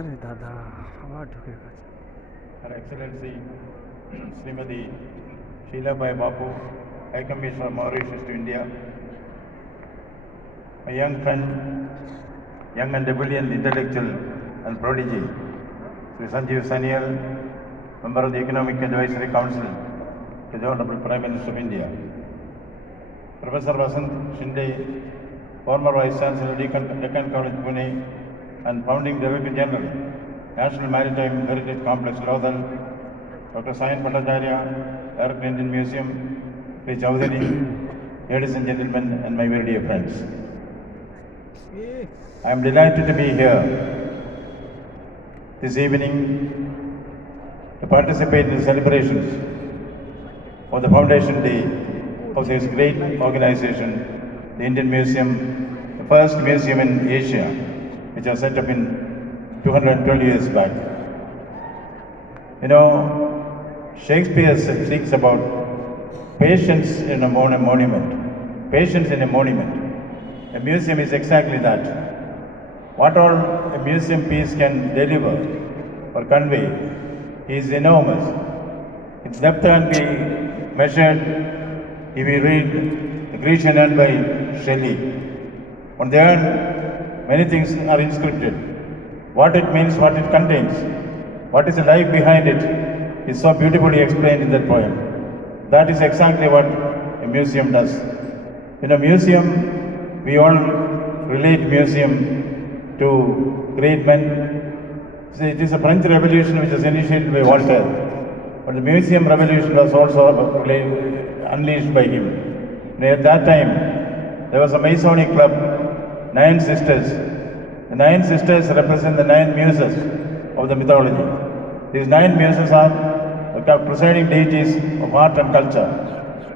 अरे दादा आवाज ढुकेगा. Her Excellency Srimati Sheila Bai Bapu, High Commissioner of Mauritius to India, my young friend, young and brilliant intellectual and prodigy, Sri Sanjeev Sanyal, member of the Economic Advisory Council to the Honorable Prime Minister of India, Professor Vasant Shinde, former Vice Chancellor of Deccan College, Pune, and founding Director General, National Maritime Heritage Complex, Lodhal, Dr. Sayan Bhattacharya, Director Indian Museum, P. Chowdhury, ladies and gentlemen, and my very dear friends. I am delighted to be here this evening to participate in the celebrations of the Foundation Day of this great organization, the Indian Museum, the first museum in Asia, which was set up in 212 years back. You know, Shakespeare speaks about patience in a monument. Patience in a monument. A museum is exactly that. What all a museum piece can deliver or convey is enormous. Its depth can be measured if we read the Grecian urn by Shelley. On the urn, many things are inscripted. What it means, what it contains, what is the life behind it is so beautifully explained in that poem. That is exactly what a museum does. In a museum, we all relate museum to great men. See, it is a French Revolution which was initiated by Voltaire, but the museum revolution was also unleashed by him. And at that time, there was a Masonic club, 9 sisters. The 9 sisters represent the 9 muses of the mythology. These 9 muses are the presiding deities of art and culture.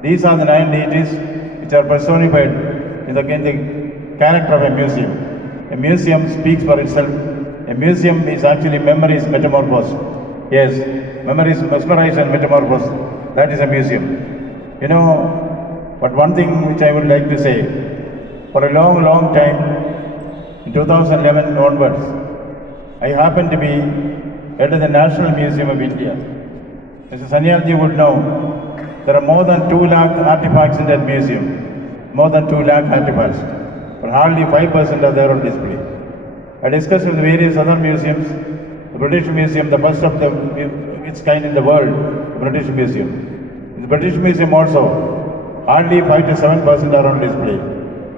These are the 9 deities which are personified in the character of a museum. A museum speaks for itself. A museum is actually memories metamorphosed. Yes, memories mesmerized and metamorphosed. That is a museum. You know, but one thing which I would like to say, for a long, long time, in 2011 onwards, I happened to be head of the National Museum of India. Mr. Sanyalji would know, there are more than 2 lakh artifacts in that museum. More than 2 lakh artifacts. But hardly 5% are there on display. I discussed with various other museums, the British Museum, the first of its kind in the world, the British Museum. In the British Museum also, hardly 5 to 7% are on display.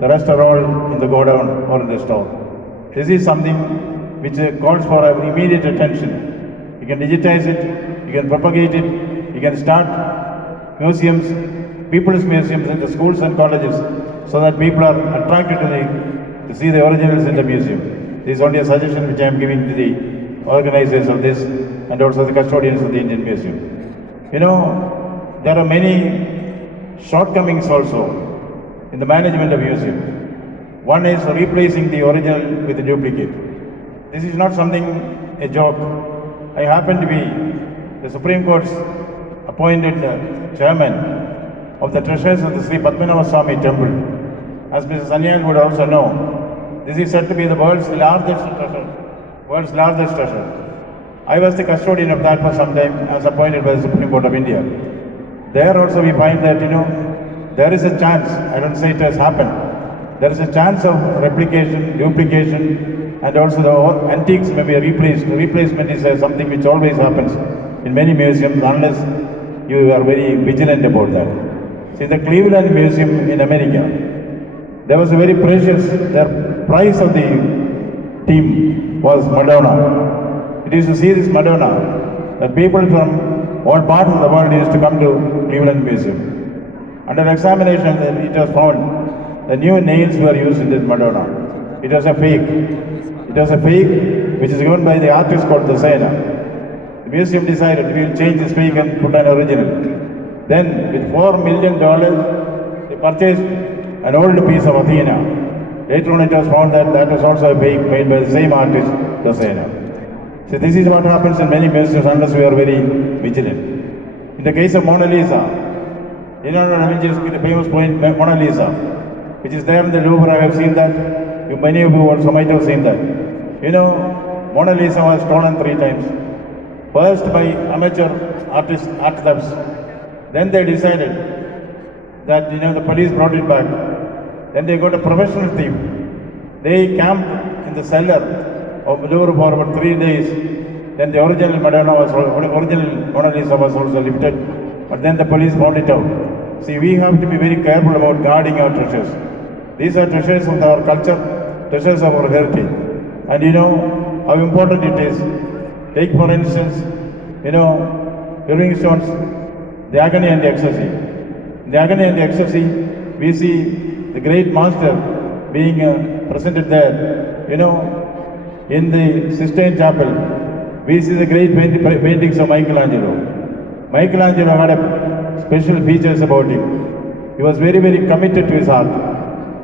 The rest are all in the godown or in the store. This is something which calls for immediate attention. You can digitize it, you can propagate it, you can start museums, people's museums in the schools and colleges, so that people are attracted to see the originals in the museum. This is only a suggestion which I am giving to the organizers of this and also the custodians of the Indian Museum. You know, there are many shortcomings also in the management of museums. One is replacing the original with a duplicate. This is not something, a joke. I happen to be the Supreme Court's appointed chairman of the treasures of the Sri Padmanabha Swami temple. As Mr. Sanyal would also know, this is said to be the world's largest treasure. I was the custodian of that for some time, as appointed by the Supreme Court of India. There also we find that, you know, there is a chance, I don't say it has happened, there is a chance of replication, duplication, and also the antiques may be replaced. Replacement is something which always happens in many museums unless you are very vigilant about that. See, the Cleveland Museum in America, there was a very precious, the price of the team was Madonna. It used to see this Madonna, that people from all parts of the world used to come to Cleveland Museum. Under examination, it was found the new nails were used in this Madonna. It was a fake. It was a fake which is given by the artist called Dosena. The museum decided we will change this fake and put an original. Then, with $4 million, they purchased an old piece of Athena. Later on, it was found that that was also a fake made by the same artist, Dosena. So this is what happens in many museums unless we are very vigilant. In the case of Mona Lisa, Leonardo da Vinci's famous point, Mona Lisa, which is there in the Louvre. I have seen that. Many of you also might have seen that. You know, Mona Lisa was stolen 3 times. First by amateur art thieves. Then they decided that the police brought it back. Then they got a professional thief. They camped in the cellar of Louvre for about 3 days. Then the original Mona Lisa was also lifted. But then the police found it out. See, we have to be very careful about guarding our treasures. These are treasures of our culture, treasures of our heritage. And you know how important it is. Take for instance, Livingstone's The Agony and the Ecstasy. In The Agony and the Ecstasy, we see the great master being presented there. In the Sistine Chapel, we see the great paintings of Michelangelo. Michelangelo had a special features about him. He was very, very committed to his art.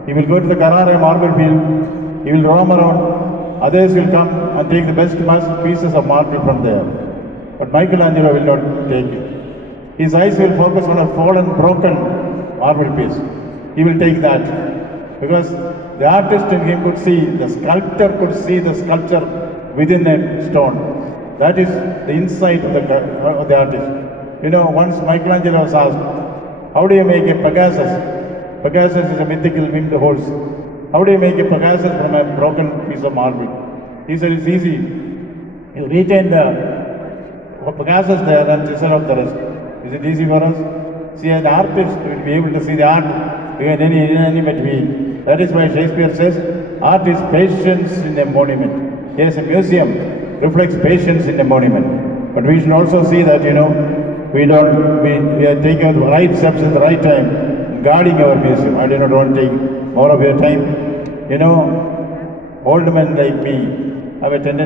He will go to the Carrara marble field, he will roam around, others will come and take the best pieces of marble from there. But Michelangelo will not take it. His eyes will focus on a fallen, broken marble piece. He will take that. Because the artist in him could see, the sculptor could see the sculpture within a stone. That is the insight of the artist. Once Michelangelo was asked, how do you make a Pegasus? Pegasus is a mythical winged horse. How do you make a Pegasus from a broken piece of marble? He said, it's easy. You retain the Pegasus there and chisel out the rest. Is it easy for us? See, an artist will be able to see the art behind any inanimate being. That is why Shakespeare says, art is patience in a monument. Yes, a museum reflects patience in a monument. But we should also see that, we are taking the right steps at the right time, guarding our museum. I do not want to take more of your time. Old men like me have a tendency